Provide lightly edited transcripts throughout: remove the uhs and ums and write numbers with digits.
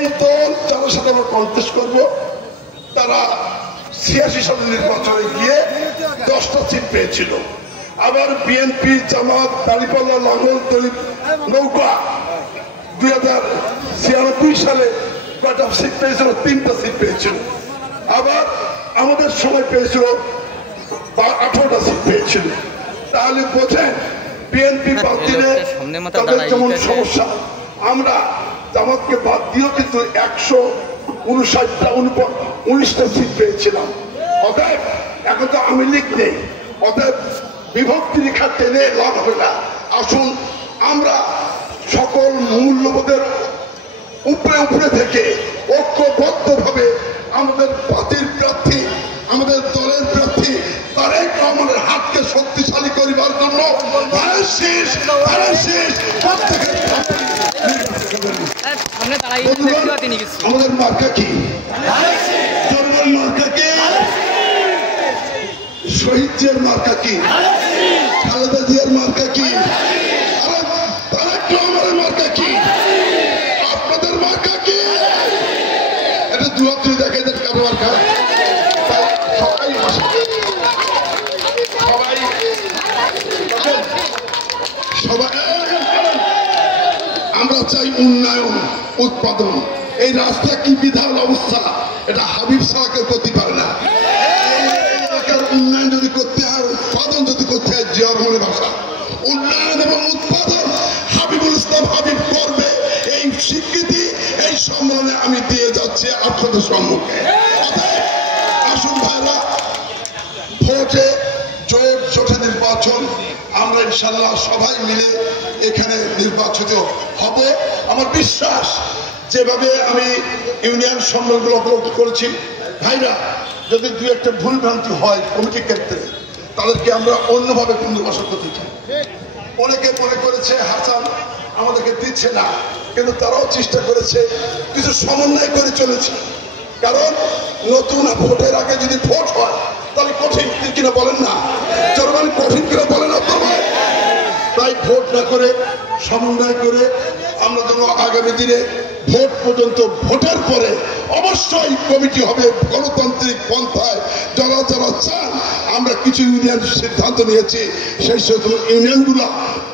এই দল যাদের সাথে আমরা কন্টেস্ট করব তারা 86 সালের নির্বাচনে গিয়ে 10টা সিট পেয়েছিল। আবার বিএনপি, জামাত, দাঁড়িপাল্লা, লাঙ্গল, নৌকা 2096 সালে কয়টা সিট পেয়েছিল? 3টা সিট পেয়েছিল। আবার আমাদের সময় পেয়েছিল 18টা সিট পেয়েছিল। তাহলে বোঝেন বিএনপি বাদ দিলে তাদের যেমন সমস্যা, আমরা জামাতকে বাদ দিয়েও কিন্তু 159টা সিট পেয়েছিলাম। অতএব এখন তো আওয়ামী লীগ নেই, অতএব বিভক্তি রেখা টেনে লাভ হবে না। আসুন আমরা সকল মূল্যবোধের উপরে উপরে থেকে ঐক্যবদ্ধভাবে আমাদের পার্টির প্রার্থী, আমাদের দলের প্রার্থী তারেক রহমানের হাতকে শক্তিশালী করিবার জন্য আমাদের মার্কা কি? মার্কা কি? শহীদ জিয়ার মার্কা কি? খালেদা জিয়ার মার্কা কি? তারেক রহমানের মার্কা কি? আপনাদের মার্কা কি? এটা দুয়াত্রী দেখে দেন কারো মার্কা। আমরা চাই উন্নয়ন, উৎপাদন। এই রাস্তা কি বিধান অবস্থা, এটা হাবিব ছাড়া কেউ করতে পারে না। এলাকার উন্নয়ন যদি করতে হয়, উৎপাদন যদি করতে হয়, জিয়া রহমানের ভাষা উন্নয়ন এবং উৎপাদন হাবিবুল ইসলাম হাবিব করবে। এই স্বীকৃতি, এই সম্মানে আমি দিয়ে যাচ্ছি আপনাদের সম্মুখে। আসুন ভাইরা, ভোটে জোটে নির্বাচন, আমরা ইনশাল্লাহ সবাই মিলে এখানে নির্বাচিত হব। আমার বিশ্বাস যেভাবে আমি ইউনিয়ন সম্মেলনগুলো অবলম্বন করেছি, ভাইরা যদি দু একটা ভুল ভ্রান্তি হয় কমিটির ক্ষেত্রে, তাদেরকে আমরা অন্যভাবে পুনর্বাসন করতে চাই। অনেকে মনে করেছে হাসান আমাদেরকে দিচ্ছে না, কিন্তু তারাও চেষ্টা করেছে, কিছু সমন্বয় করে চলেছে। কারণ নতুন ভোটের আগে যদি ভোট হয় তাহলে কঠিন কিনা বলেন না, জনগণ কঠিন কিনা বলেন আপনারা। তাই ভোট না করে সমন্বয় করে আমরা যেন আগামী দিনে ভোট পর্যন্ত, ভোটের পরে অবশ্যই কমিটি হবে গণতান্ত্রিক পন্থায়। যারা যারা চান, আমরা কিছু ইউনিয়ন সিদ্ধান্ত নিয়েছি, সেই সকল ইউনিয়নগুলো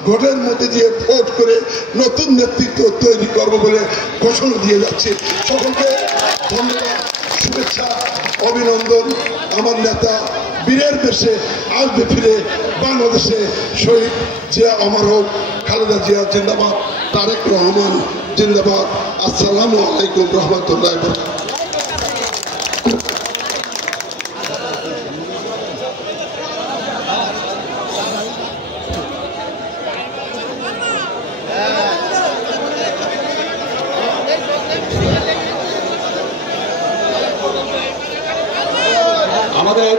ভোটের মধ্যে দিয়ে ভোট করে নতুন নেতৃত্ব তৈরি করবো বলে ঘোষণা দিয়ে যাচ্ছি। সকলকে ধন্যবাদ, শুভেচ্ছা, অভিনন্দন। আমার নেতা বীরের দেশে আসবে ফিরে, বাংলাদেশে শহীদ জিয়া অমর হোক, খালেদা জিয়া জিন্দাবাদ, তারেক রহমান জিন্দাবাদ। আসসালামু আলাইকুম রহমতুল্লাহ। আমাদের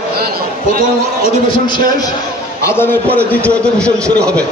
প্রথম অধিবেশন শেষ, আদানের পরে দ্বিতীয় অধিবেশন শুরু হবে।